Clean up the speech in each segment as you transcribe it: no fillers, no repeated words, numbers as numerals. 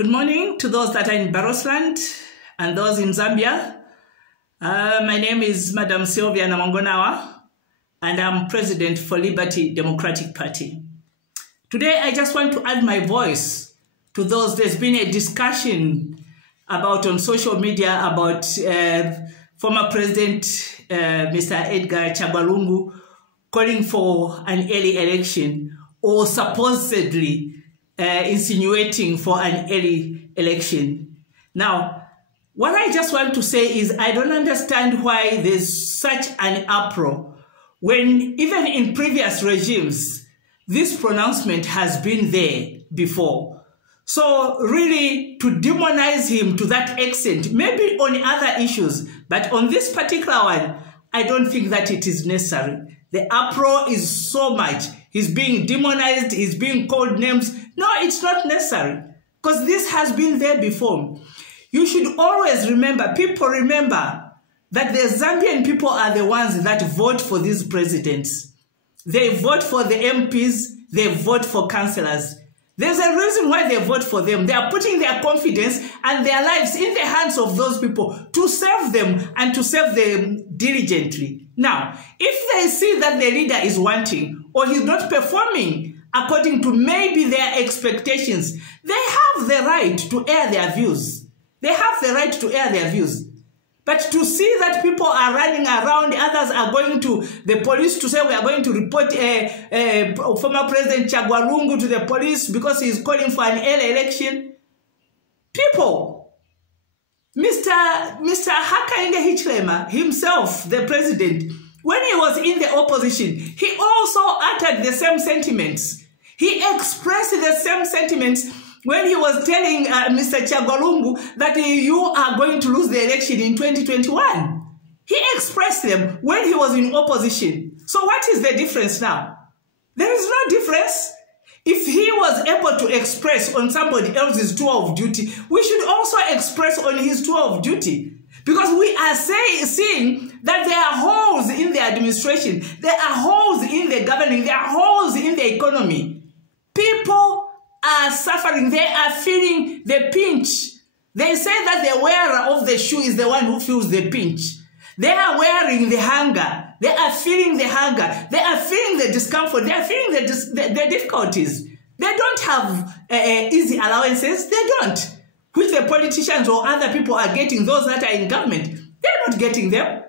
Good morning to those that are in Barosland and those in Zambia. My name is Madam Sylvia Namongonawa, and I'm President for Liberty Democratic Party. Today, I just want to add my voice to those. There's been a discussion about on social media about former President Mr. Edgar Chagwa Lungu calling for an early election or supposedly insinuating for an early election. Now, what I just want to say is I don't understand why there's such an uproar when even in previous regimes, this pronouncement has been there before. So really to demonize him to that extent, maybe on other issues, but on this particular one, I don't think that it is necessary. The uproar is so much. He's being demonized, he's being called names. No, it's not necessary because this has been there before. You should always remember, people remember that the Zambian people are the ones that vote for these presidents. They vote for the MPs, they vote for councillors. There's a reason why they vote for them. They are putting their confidence and their lives in the hands of those people to serve them and to serve them diligently. Now, if they see that the leader is wanting or he's not performing according to maybe their expectations, they have the right to air their views. They have the right to air their views. But to see that people are running around, others are going to the police to say we are going to report former President Chagwa Lungu to the police because he is calling for an early election. People, Mr. Hakainde Hichilema himself, the president, when he was in the opposition, he also uttered the same sentiments. He expressed the same sentiments when he was telling Mr. Chagwa Lungu that you are going to lose the election in 2021. He expressed them when he was in opposition. So what is the difference now? There is no difference. If he was able to express on somebody else's tour of duty, we should also express on his tour of duty. Because we are seeing that there are holes in the administration, there are holes in the governing, there are holes in the economy. People are suffering, they are feeling the pinch. They say that the wearer of the shoe is the one who feels the pinch. They are wearing the hunger. They are feeling the hunger. They are feeling the discomfort. They are feeling the difficulties. They don't have easy allowances. They don't. Which the politicians or other people are getting, those that are in government. They're not getting them.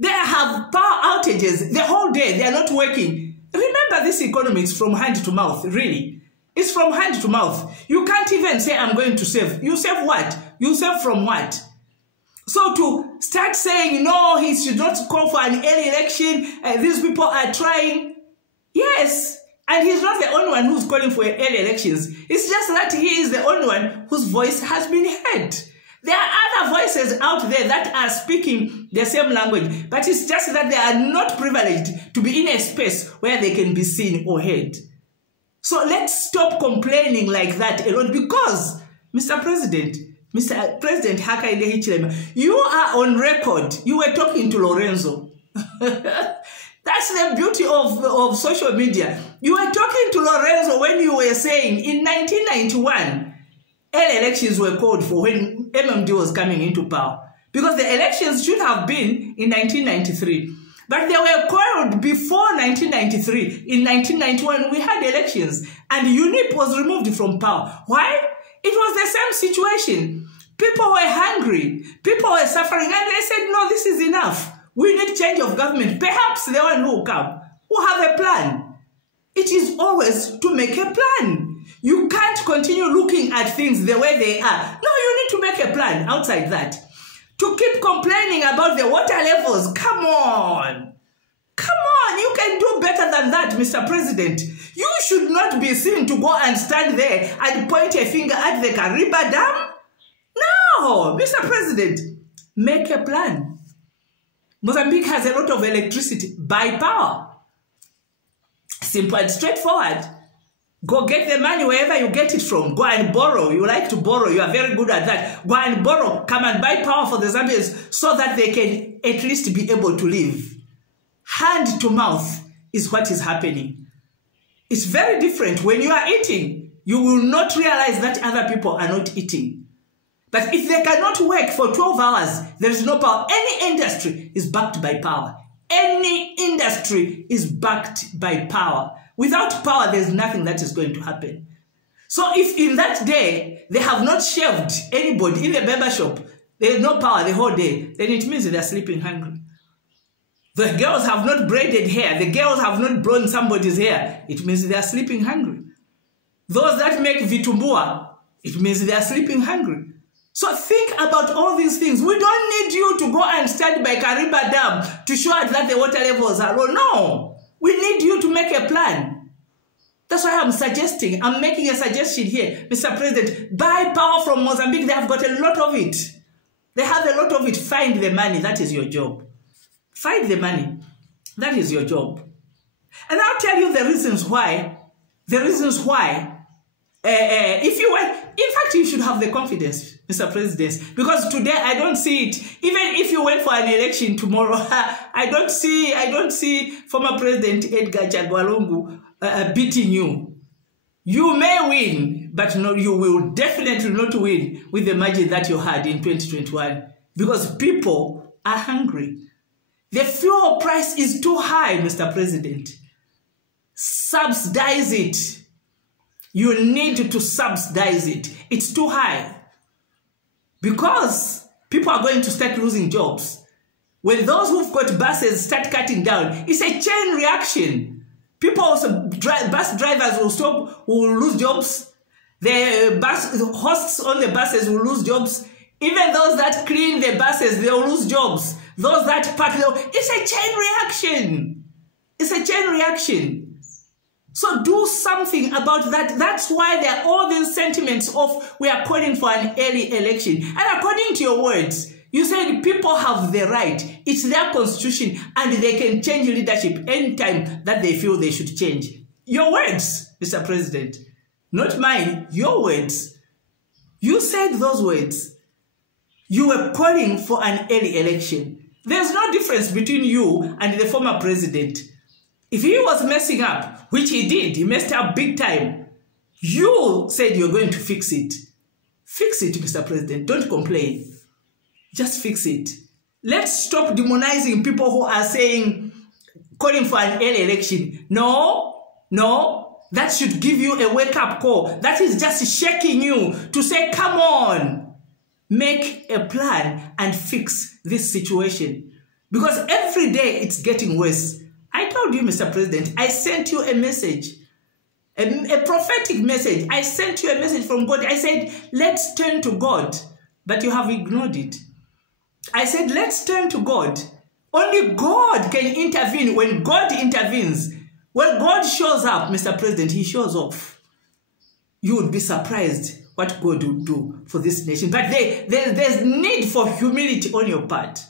They have power outages the whole day. They are not working. Remember, this economy is from hand to mouth, really. It's from hand to mouth. You can't even say, I'm going to save. You save what? You save from what? So to start saying, no, he should not call for an early election, these people are trying. Yes, and he's not the only one who's calling for early elections. It's just that he is the only one whose voice has been heard. There are other voices out there that are speaking the same language, but it's just that they are not privileged to be in a space where they can be seen or heard. So let's stop complaining like that alone because, Mr. President Hakainde Hichilema, you are on record. You were talking to Lorenzo. That's the beauty of social media. You were talking to Lorenzo when you were saying in 1991, early elections were called for when MMD was coming into power. Because the elections should have been in 1993. But they were called before 1993. In 1991, we had elections and UNIP was removed from power. Why? It was the same situation. People were hungry. People were suffering and they said, no, this is enough. We need change of government. Perhaps the one who will come will have a plan. It is always to make a plan. You can't continue looking at things the way they are. No, you need to make a plan outside that. To keep complaining about the water levels, come on. Come on, you can do better than that, Mr. President. You should not be seen to go and stand there and point a finger at the Kariba Dam. No, Mr. President, make a plan. Mozambique has a lot of electricity. Buy power. Simple and straightforward. Go get the money wherever you get it from. Go and borrow. You like to borrow. You are very good at that. Go and borrow. Come and buy power for the Zambians so that they can at least be able to live. Hand to mouth is what is happening. It's very different when you are eating. you will not realize that other people are not eating. But if they cannot work for 12 hours, there is no power. Any industry is backed by power. Any industry is backed by power. Without power, there's nothing that is going to happen. So if in that day, they have not shaved anybody in the barber shop, there is no power the whole day, then it means they're sleeping hungry. The girls have not braided hair, the girls have not blown somebody's hair, it means they are sleeping hungry. Those that make vitumbua, it means they are sleeping hungry. So think about all these things. We don't need you to go and stand by Kariba Dam to show us that the water levels are low. No, we need you to make a plan. That's why I'm making a suggestion here. Mr. President, buy power from Mozambique. They have got a lot of it. They have a lot of it. Find the money. That is your job. Find the money. That is your job. And I'll tell you the reasons why. If you were, in fact, you should have the confidence, Mr. President, because today I don't see it. Even if you went for an election tomorrow, I don't see former President Edgar Chagwa Lungu beating you. You may win, but no, you will definitely not win with the margin that you had in 2021, because people are hungry. The fuel price is too high, Mr. President. Subsidize it. You need to subsidize it. It's too high. Because people are going to start losing jobs. When those who've got buses start cutting down, it's a chain reaction. People also, bus drivers will lose jobs. The hosts on the buses will lose jobs. Even those that clean the buses, they'll lose jobs. Those that park, it's a chain reaction. It's a chain reaction. So do something about that. That's why there are all these sentiments of we are calling for an early election. And according to your words, you said people have the right. It's their constitution and they can change leadership anytime that they feel they should change. Your words, Mr. President, not mine, your words. You said those words. You were calling for an early election. There's no difference between you and the former president. If he was messing up, which he did, he messed up big time, you said you're going to fix it. Fix it, Mr. President. Don't complain. Just fix it. Let's stop demonizing people who are saying, calling for an early election. No, that should give you a wake-up call. That is just shaking you to say, come on, make a plan and fix this situation. Because every day it's getting worse. I told you, Mr. President, I sent you a message, a prophetic message. I sent you a message from God. I said, let's turn to God. But you have ignored it. I said, let's turn to God. Only God can intervene. When God intervenes, when God shows up, Mr. President, he shows off. You would be surprised what God would do for this nation. But there's need for humility on your part.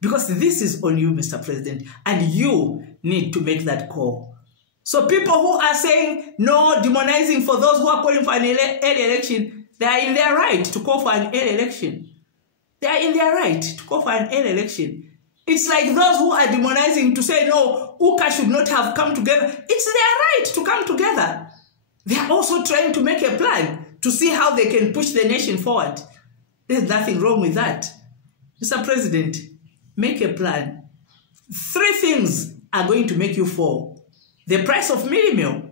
Because this is on you, Mr. President, and you need to make that call. So people who are saying no, demonizing for those who are calling for an early election, they are in their right to call for an early election. They are in their right to call for an early election. It's like those who are demonizing to say no, UCA should not have come together. It's their right to come together. They are also trying to make a plan to see how they can push the nation forward. There's nothing wrong with that. Mr. President, make a plan. 3 things are going to make you fall. The price of mealie meal.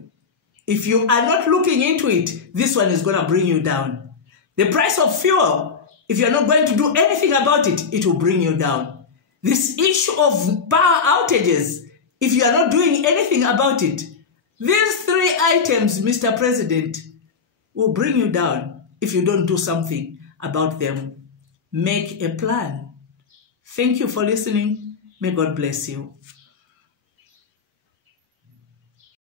If you are not looking into it, this one is going to bring you down. The price of fuel. If you are not going to do anything about it, it will bring you down. This issue of power outages, if you are not doing anything about it, these 3 items, Mr. President, will bring you down if you don't do something about them. Make a plan. Thank you for listening. May God bless you.